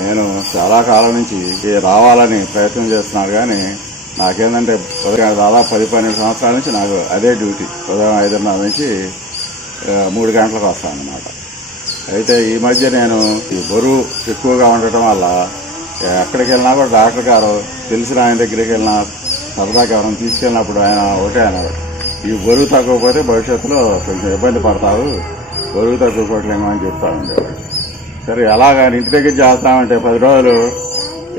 నేను చాలా కాలం నుంచి రావాలని ప్రయత్నం చేస్తున్నాను, కానీ నాకేంటంటే దాదాపు 10-12 సంవత్సరాల నుంచి నాకు అదే డ్యూటీ. ఉదయం 5:30 నుంచి 3 గంటలకు వస్తాను అన్నమాట. అయితే ఈ మధ్య నేను ఈ బరువు ఎక్కువగా ఉండటం వల్ల ఎక్కడికి వెళ్ళినా కూడా డాక్టర్ గారు తెలిసిన ఆయన దగ్గరికి వెళ్ళినా సరదాకి ఎవరైనా తీసుకెళ్ళినప్పుడు ఆయన ఒకటే అన్నారు, ఈ బరువు తగ్గకపోతే భవిష్యత్తులో కొంచెం ఇబ్బంది పడతావు, బరువు తగ్గుకోవట్లేమో అని చెప్తా ఉండేవాడు. సరే ఎలాగా ఇంటి దగ్గర చేస్తామంటే 10 రోజులు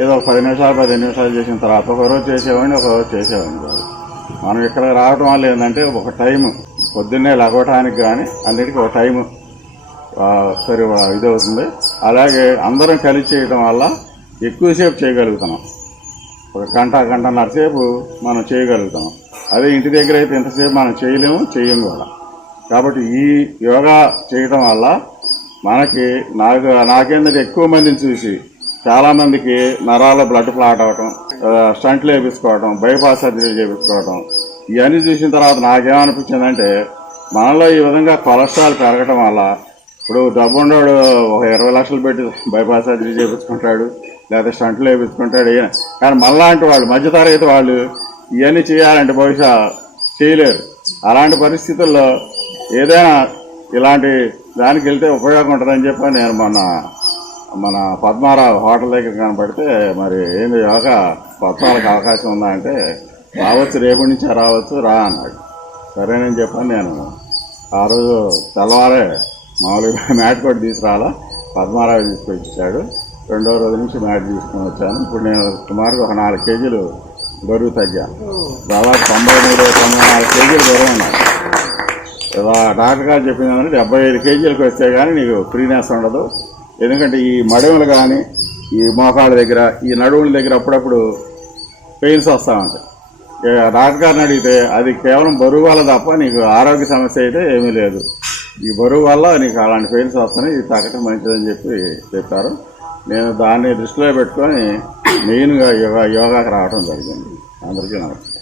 ఏదో 10 నిమిషాలు 15 నిమిషాలు చేసిన తర్వాత ఒక రోజు చేసేవాడిని, ఒక రోజు చేసేవాడిని కాదు. మనం ఇక్కడ రావడం వల్ల ఏంటంటే ఒక టైము పొద్దున్నే లగవటానికి కానీ అన్నిటికీ ఒక టైము సరే ఇదవుతుంది. అలాగే అందరం కలిసి చేయడం వల్ల ఎక్కువసేపు చేయగలుగుతున్నాం. ఒక గంటన్నర సేపు మనం చేయగలుగుతాం. అదే ఇంటి దగ్గర అయితే ఎంతసేపు మనం చేయలేము, చెయ్యం కూడా. కాబట్టి ఈ యోగా చేయడం వల్ల నాకేందంటే ఎక్కువ మందిని చూసి చాలామందికి నరాల బ్లడ్ క్లాట్ అవటం, స్టంట్లు వేయించుకోవటం, బైపాస్ సర్జరీ చేయించుకోవటం, ఇవన్నీ చూసిన తర్వాత నాకేమనిపించిందంటే మనలో ఈ విధంగా కొలెస్ట్రాల్ పెరగటం వల్ల ఇప్పుడు డబ్బు ఉండేవాడు ఒక 20 లక్షలు పెట్టి బైపాస్ సర్జరీ చేయించుకుంటాడు, లేదా స్టంట్లు వేయించుకుంటాడు. కానీ మళ్ళాంటి వాళ్ళు మధ్యతరగతి వాళ్ళు ఇవన్నీ చేయాలంటే బహుశా చేయలేరు. అలాంటి పరిస్థితుల్లో ఏదైనా ఇలాంటి దానికి వెళ్తే ఉపయోగం ఉంటుందని చెప్పి నేను మన పద్మారావు హోటల్ దగ్గర కనపడితే మరి ఏంది యోగా కొత్తలకు అవకాశం ఉందా అంటే రావచ్చు, రేపటి నుంచి రావచ్చు రా అన్నాడు. సరేనని చెప్పని నేను ఆ రోజు తెల్లవారే మామూలుగా మ్యాట్ కూడా తీసుకురాలా, పద్మారావు తీసుకొచ్చాడు. 2వ రోజు నుంచి మ్యాట్ తీసుకొని వచ్చాను. ఇప్పుడు నేను సుమారుగా ఒక 4 కేజీలు బరువు తగ్గాను. దాదాపు 93-94 కేజీలు బరువు ఉన్నాను. డాక్టర్ గారు చెప్పిందంటే 75 కేజీలకు వస్తే కానీ నీకు ఫ్రీనెస్ ఉండదు. ఎందుకంటే ఈ మడమలు కానీ ఈ మోకాళ్ళ దగ్గర ఈ నడువుల దగ్గర అప్పుడప్పుడు పెయిన్స్ వస్తూ ఉంటాయి. డాక్టర్ గారిని అడిగితే అది కేవలం బరువు వల్ల తప్ప నీకు ఆరోగ్య సమస్య అయితే ఏమీ లేదు, ఈ బరువు వల్ల నీకు అలాంటి పెయిన్స్ వస్తున్నాయి, ఇది తగ్గటం మంచిదని చెప్పారు. నేను దాన్ని దృష్టిలో పెట్టుకొని మెయిన్గా యోగాకి రావడం జరిగింది. అందరికీ నమస్కారం.